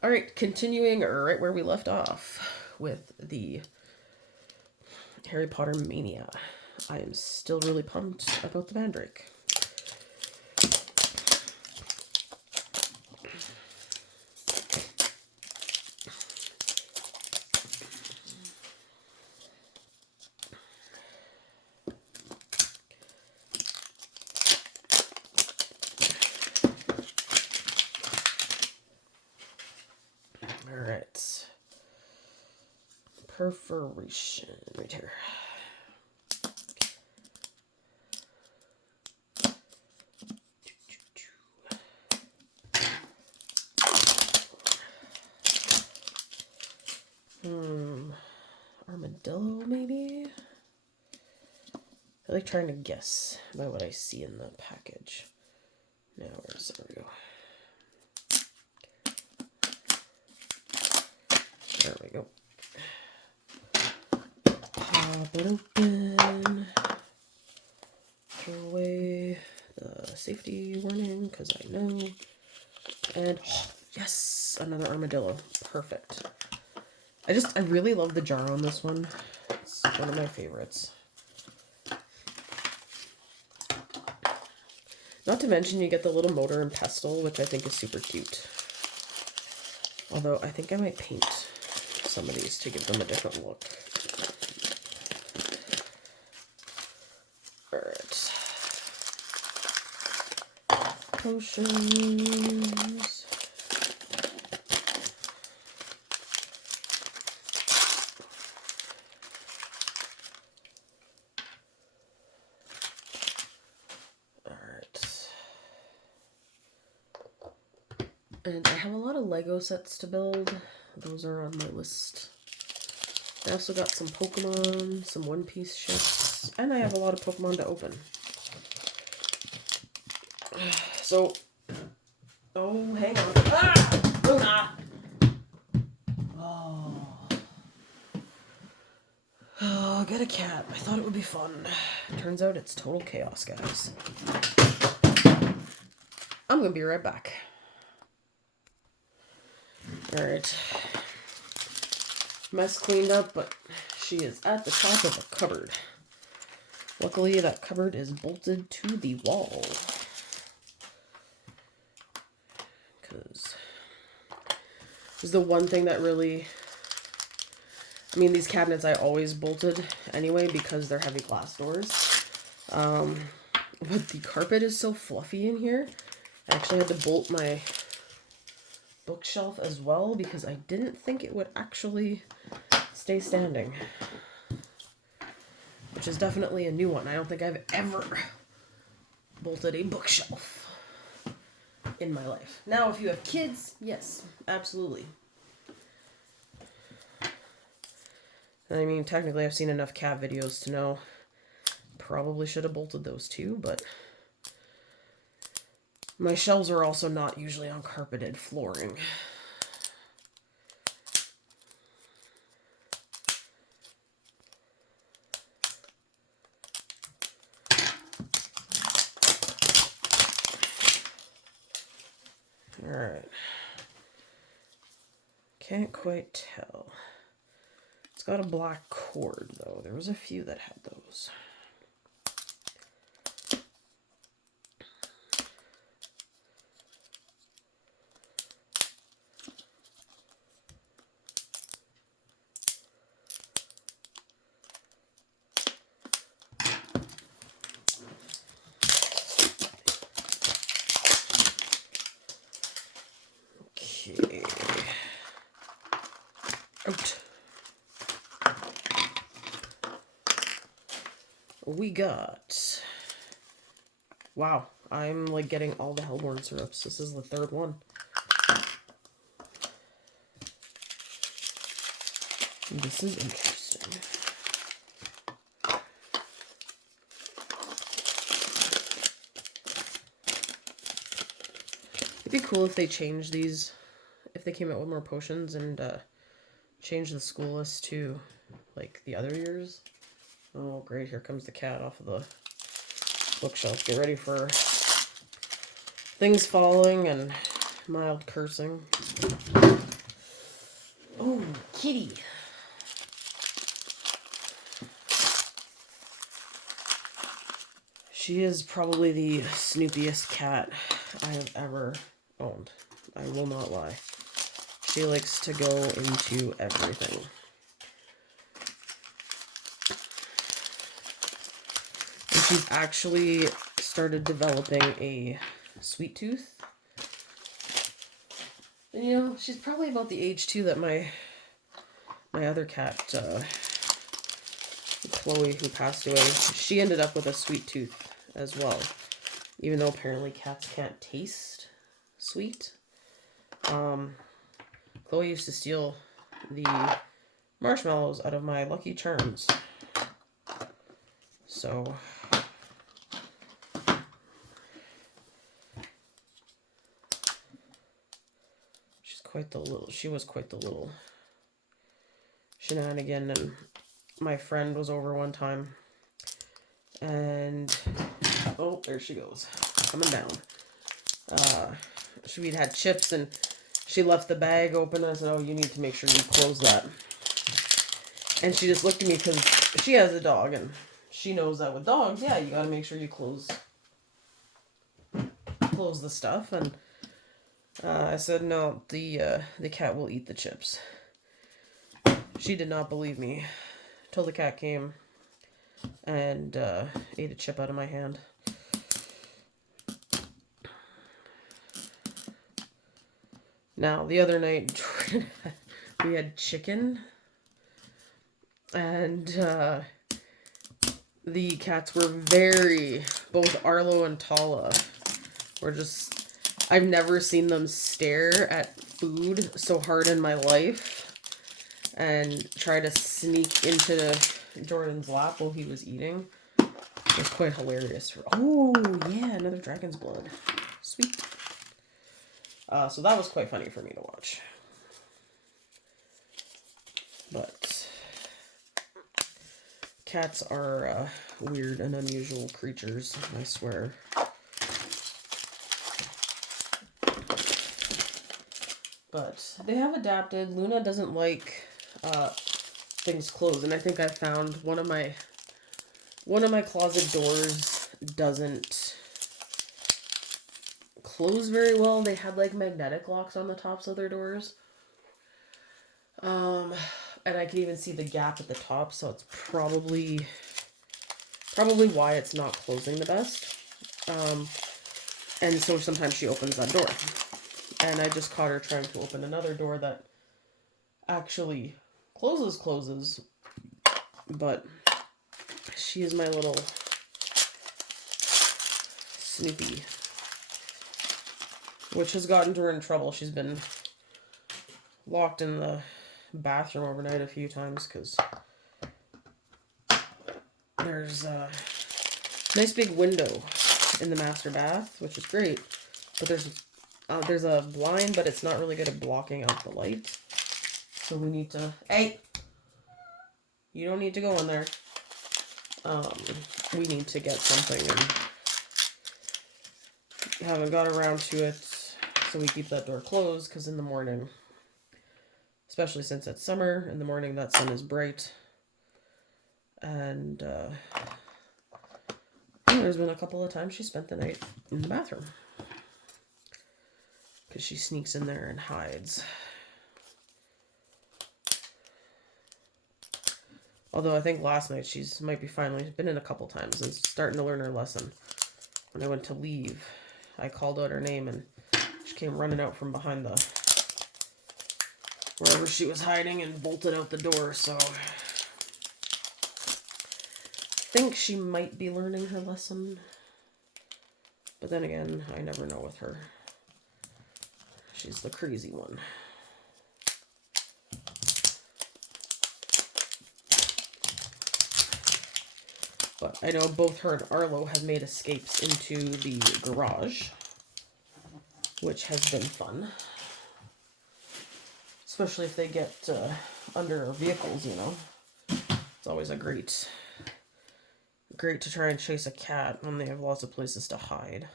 All right, continuing right where we left off with the Harry Potter mania. I am still really pumped about the Mandrake. All right. Perforation right here. Armadillo, maybe? I like trying to guess by what I see in the package. Now, there we go. There we go. Pop it open. Throw away the safety warning, because I know. And, oh, yes! Another armadillo. Perfect. I really love the jar on this one. It's one of my favorites. Not to mention you get the little motor and pestle, which I think is super cute. Although I think I might paint some of these to give them a different look. Alright. Potions. And I have a lot of Lego sets to build. Those are on my list. I also got some Pokemon, some One Piece ships, and I have a lot of Pokemon to open. So, oh, hang on. Ah! Luna! Oh, get a cat. I thought it would be fun. Turns out it's total chaos, guys. I'm gonna be right back. Alright. Mess cleaned up, but she is at the top of the cupboard. Luckily, that cupboard is bolted to the wall. Because it's the one thing that really... I mean, these cabinets I always bolted anyway because they're heavy glass doors. But the carpet is so fluffy in here. I actually had to bolt my bookshelf as well because I didn't think it would actually stay standing. Which is definitely a new one. I don't think I've ever bolted a bookshelf in my life. Now, if you have kids, yes, absolutely. I mean, technically I've seen enough cat videos to know probably should have bolted those too, but my shelves are also not usually on carpeted flooring. Alright. Can't quite tell. It's got a black cord, though. There was a few that had those. Okay. Out. We got... Wow, I'm like getting all the Hellborn syrups. This is the third one. This is interesting. It'd be cool if they changed these, if they came out with more potions and changed the school list to like the other years. Oh great, here comes the cat off of the bookshelf. Get ready for things falling and mild cursing. Oh, kitty. She is probably the snoopiest cat I have ever owned. I will not lie. She likes to go into everything. And she's actually started developing a sweet tooth. And you know, she's probably about the age too that my other cat, Chloe, who passed away, she ended up with a sweet tooth as well. Even though apparently cats can't taste sweet. Chloe used to steal the marshmallows out of my Lucky Charms. So she was quite the little shenanigan. And my friend was over one time, and oh, there she goes, coming down. We'd had chips, and she left the bag open. I said, oh, you need to make sure you close that. And she just looked at me because she has a dog, and she knows that with dogs, yeah, you gotta make sure you close the stuff. And I said, no, the cat will eat the chips. She did not believe me till the cat came and ate a chip out of my hand. Now, the other night, we had chicken, and the cats were both Arlo and Tala were just, I've never seen them stare at food so hard in my life and try to sneak into Jordan's lap while he was eating. It was quite hilarious. Oh, yeah, another dragon's blood. Sweet. So that was quite funny for me to watch. But cats are weird and unusual creatures, I swear. But they have adapted. Luna doesn't like things closed, and I think I found one of my closet doors doesn't close very well. They had like magnetic locks on the tops of their doors. And I can even see the gap at the top, so it's probably why it's not closing the best. And so sometimes she opens that door. And I just caught her trying to open another door that actually closes, but she is my little Snoopy, which has gotten her in trouble. She's been locked in the bathroom overnight a few times because there's a nice big window in the master bath, which is great, but there's a blind, but it's not really good at blocking out the light. So we need to... Hey! You don't need to go in there. We need to get something, and haven't got around to it. So we keep that door closed, because in the morning, especially since it's summer, in the morning that sun is bright. And there's been a couple of times she spent the night in the bathroom. Because she sneaks in there and hides. Although I think last night might be finally been in a couple times and starting to learn her lesson. When I went to leave, I called out her name and she came running out from behind wherever she was hiding and bolted out the door. So I think she might be learning her lesson. But then again, I never know with her. She's the crazy one. But I know both her and Arlo have made escapes into the garage, which has been fun. Especially if they get under our vehicles, you know. It's always a great to try and chase a cat when they have lots of places to hide.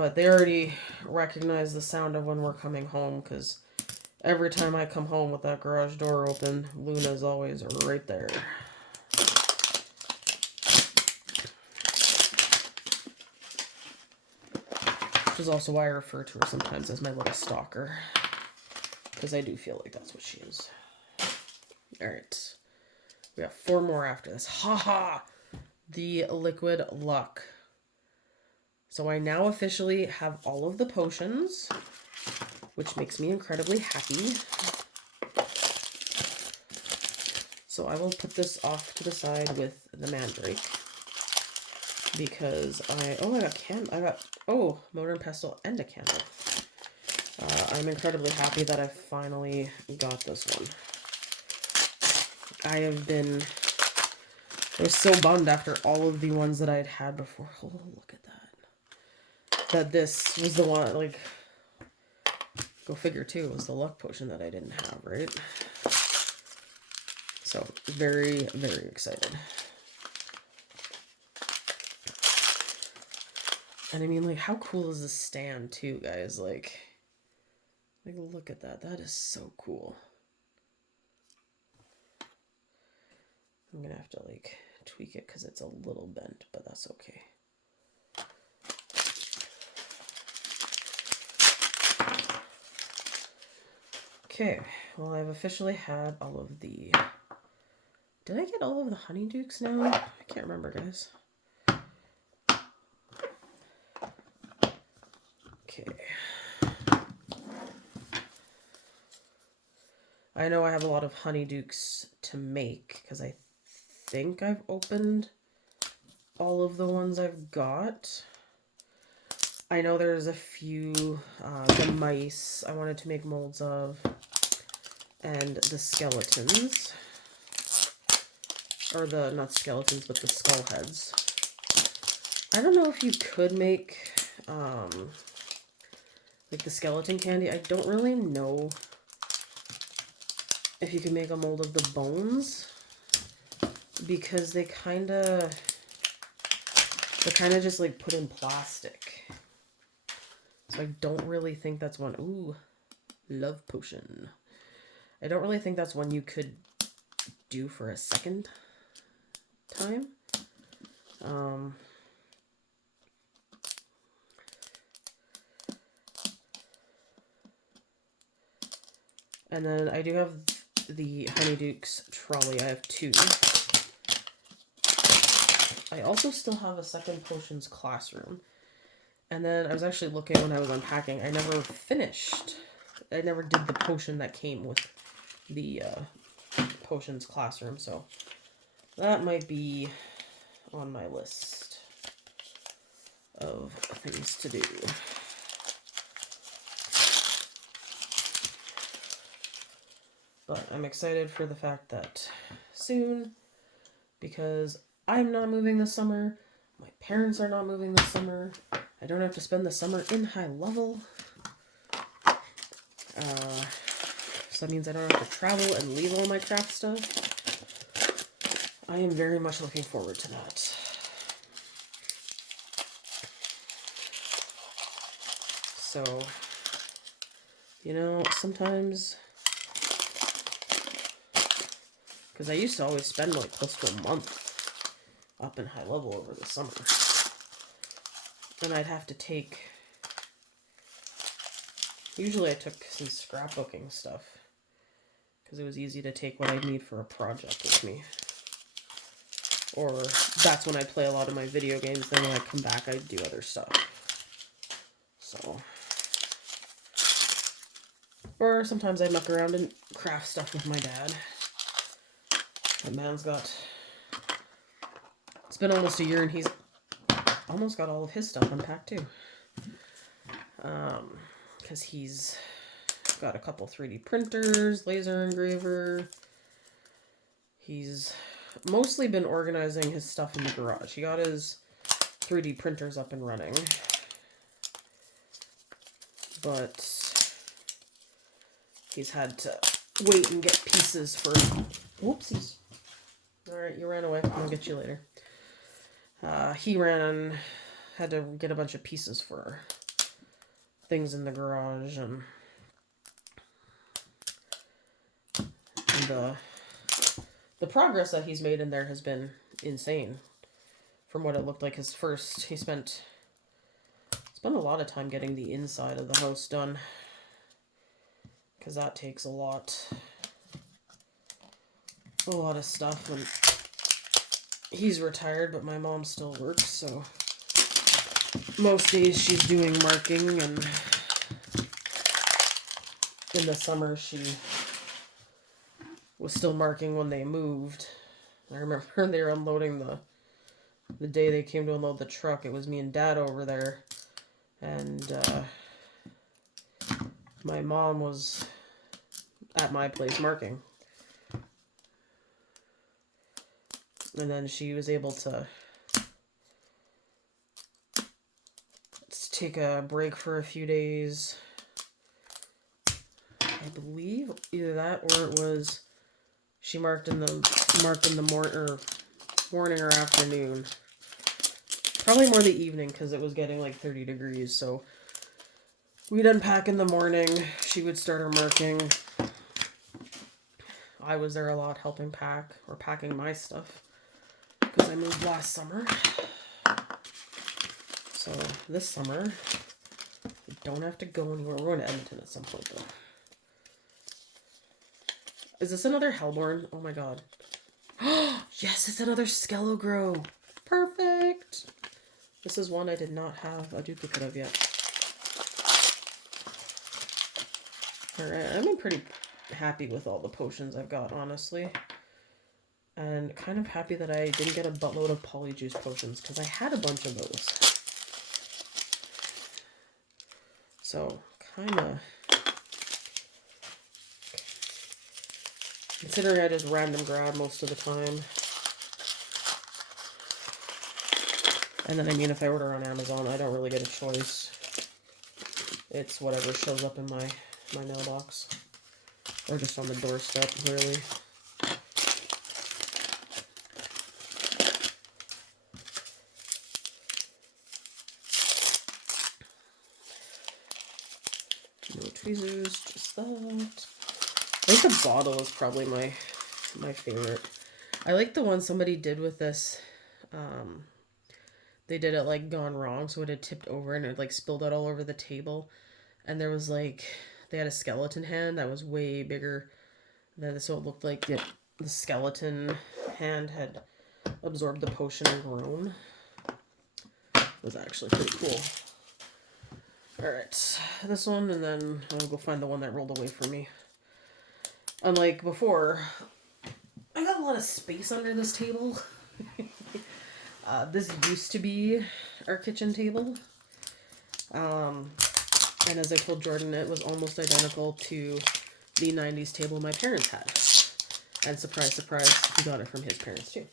But they already recognize the sound of when we're coming home, because every time I come home with that garage door open, Luna's always right there. Which is also why I refer to her sometimes as my little stalker. Because I do feel like that's what she is. Alright. We have 4 more after this. Haha! The Liquid Luck. So I now officially have all of the potions, which makes me incredibly happy. So I will put this off to the side with the Mandrake. Because I got Motor and Pestle and a candle. I'm incredibly happy that I finally got this one. I was so bummed after all of the ones that I had before. Oh, look at that. That this was the one, like, go figure too, it was the luck potion that I didn't have, right? So, very, very excited. And I mean, like, how cool is this stand too, guys? Like, look at that. That is so cool. I'm gonna have to, like, tweak it because it's a little bent, but that's okay. Okay, well, I've officially had all of the... Did I get all of the Honeydukes now? I can't remember, guys. Okay. I know I have a lot of Honeydukes to make, because I think I've opened all of the ones I've got. I know there's a few, the mice I wanted to make molds of, and the skeletons. Or the, not skeletons, but the skull heads. I don't know if you could make, like the skeleton candy. I don't really know if you can make a mold of the bones, because they're kind of just like put in plastic. So I don't really think that's one. Ooh, love potion. I don't really think that's one you could do for a second time. And then I do have the Honeydukes trolley. I have 2. I also still have a second potions classroom. And then I was actually looking when I was unpacking. I never finished. I never did the potion that came with the potions classroom. So that might be on my list of things to do. But I'm excited for the fact that soon, because I'm not moving this summer, my parents are not moving this summer, I don't have to spend the summer in high level. So that means I don't have to travel and leave all my craft stuff. I am very much looking forward to that. So, you know, sometimes, because I used to always spend like close to a month up in high level over the summer. And I'd have to take, usually I took some scrapbooking stuff, because it was easy to take what I need for a project with me. Or that's when I play a lot of my video games, then when I come back I do other stuff. So, or sometimes I muck around and craft stuff with my dad. That man's got, it's been almost a year and he's almost got all of his stuff unpacked too. Because he's got a couple 3D printers, laser engraver. He's mostly been organizing his stuff in the garage. He got his 3D printers up and running. But he's had to wait and get pieces for... Whoopsies. Alright, you ran away. I'll get you later. He had to get a bunch of pieces for things in the garage, and the progress that he's made in there has been insane. From what it looked like his first, he spent a lot of time getting the inside of the house done, because that takes a lot of stuff. And he's retired, but my mom still works, so most days she's doing marking, and in the summer she was still marking when they moved. I remember they were unloading the day they came to unload the truck. It was me and Dad over there, and my mom was at my place marking. And then she was able to take a break for a few days. I believe either that or it was she marked in the morning or afternoon. Probably more the evening, because it was getting like 30 degrees. So we'd unpack in the morning. She would start her marking. I was there a lot helping pack or packing my stuff, because I moved last summer. So this summer, we don't have to go anywhere. We're going to Edmonton at some point, though. Is this another Hellborn? Oh my god. Yes, it's another Skellogrow. Perfect. This is one I did not have a duplicate of yet. Alright, I'm pretty happy with all the potions I've got, honestly. And kind of happy that I didn't get a buttload of Polyjuice potions, because I had a bunch of those. So, kind of... Considering I just random grab most of the time. And then, I mean, if I order on Amazon, I don't really get a choice. It's whatever shows up in my mailbox. Or just on the doorstep, really. No tweezers, just that. I think the bottle is probably my favorite. I like the one somebody did with this. They did it like gone wrong, so it had tipped over and it like spilled out all over the table. And there was like, they had a skeleton hand that was way bigger than this, so it looked like the skeleton hand had absorbed the potion and grown. It was actually pretty cool. Alright, this one, and then I'll go find the one that rolled away from me. Unlike before, I got a lot of space under this table. This used to be our kitchen table. And as I told Jordan, it was almost identical to the 90s table my parents had. And surprise, surprise, he got it from his parents too.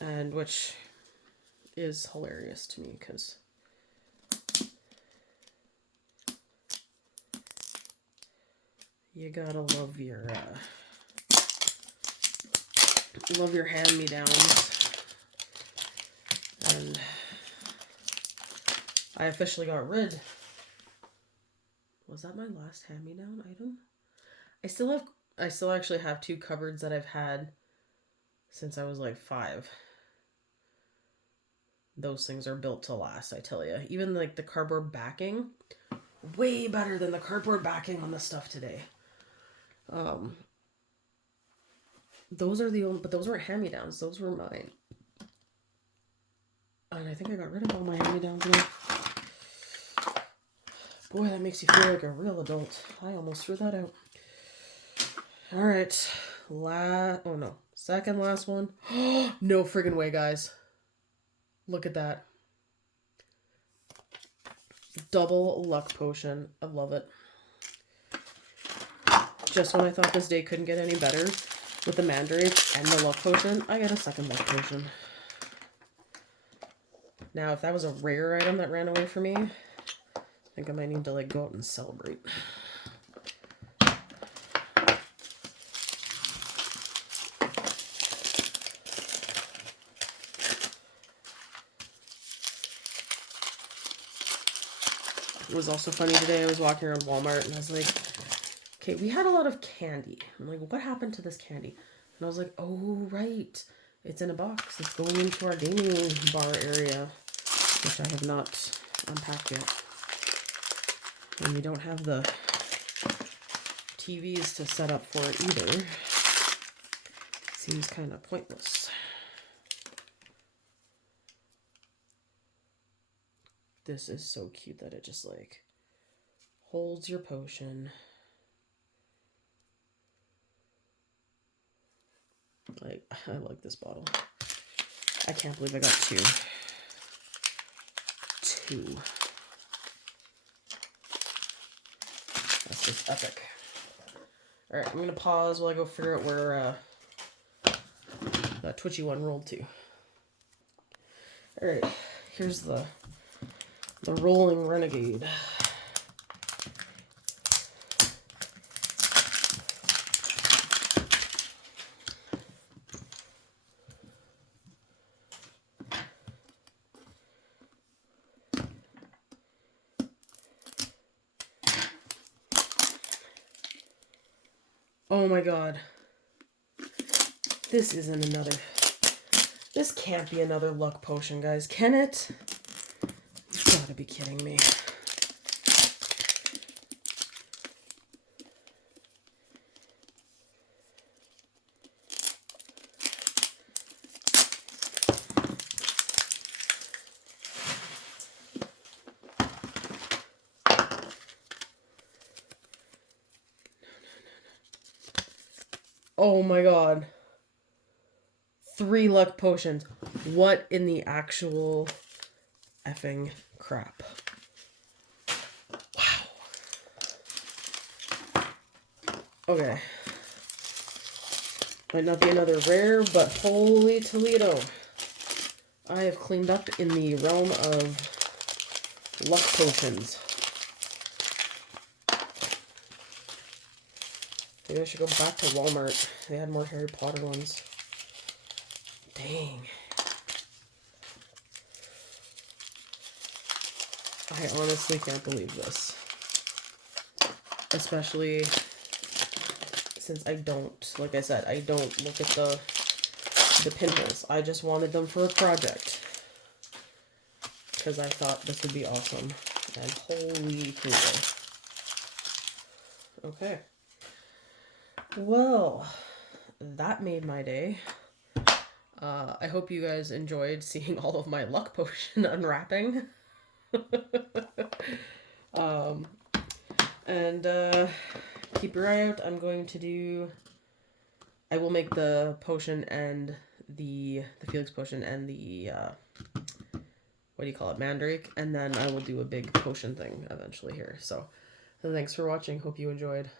And which is hilarious to me, because you gotta love your hand-me-downs. And I officially got rid. Was that my last hand-me-down item? I still actually have 2 cupboards that I've had since I was like 5. Those things are built to last, I tell you. Even like the cardboard backing, way better than the cardboard backing on the stuff today. Those are the only, but those weren't hand-me-downs. Those were mine. And I think I got rid of all my hand-me-downs now. Boy, that makes you feel like a real adult. I almost threw that out. Alright. Second last one. No friggin' way, guys. Look at that. Double luck potion. I love it. Just when I thought this day couldn't get any better with the mandrake and the luck potion, I got a second luck potion. Now, if that was a rare item that ran away from me, I think I might need to like go out and celebrate. was also funny today. I was walking around Walmart and I was like, okay, we had a lot of candy. I'm like, what happened to this candy? And I was like, oh, right. It's in a box. It's going into our gaming bar area, which I have not unpacked yet. And we don't have the TVs to set up for it either. Seems kind of pointless. This is so cute that it just like holds your potion. Like, I like this bottle. I can't believe I got two. That's just epic. Alright, I'm gonna pause while I go figure out where that twitchy one rolled to. Alright, here's the rolling renegade. Oh my god. This isn't another... This can't be another luck potion, guys. Can it? You've got to be kidding me. Oh my god. 3 luck potions. What in the actual effing crap? Wow. Okay. Might not be another rare, but holy Toledo. I have cleaned up in the realm of luck potions. Maybe I should go back to Walmart. They had more Harry Potter ones. Dang. I honestly can't believe this. Especially since I don't, like I said, I don't look at the pinholes. I just wanted them for a project. Because I thought this would be awesome. And holy Toledo. Okay. Well, that made my day. I hope you guys enjoyed seeing all of my luck potion unwrapping. Keep your eye out. I'm going to do... I will make the potion and the Felix potion and the... what do you call it? Mandrake. And then I will do a big potion thing eventually here. So, thanks for watching. Hope you enjoyed.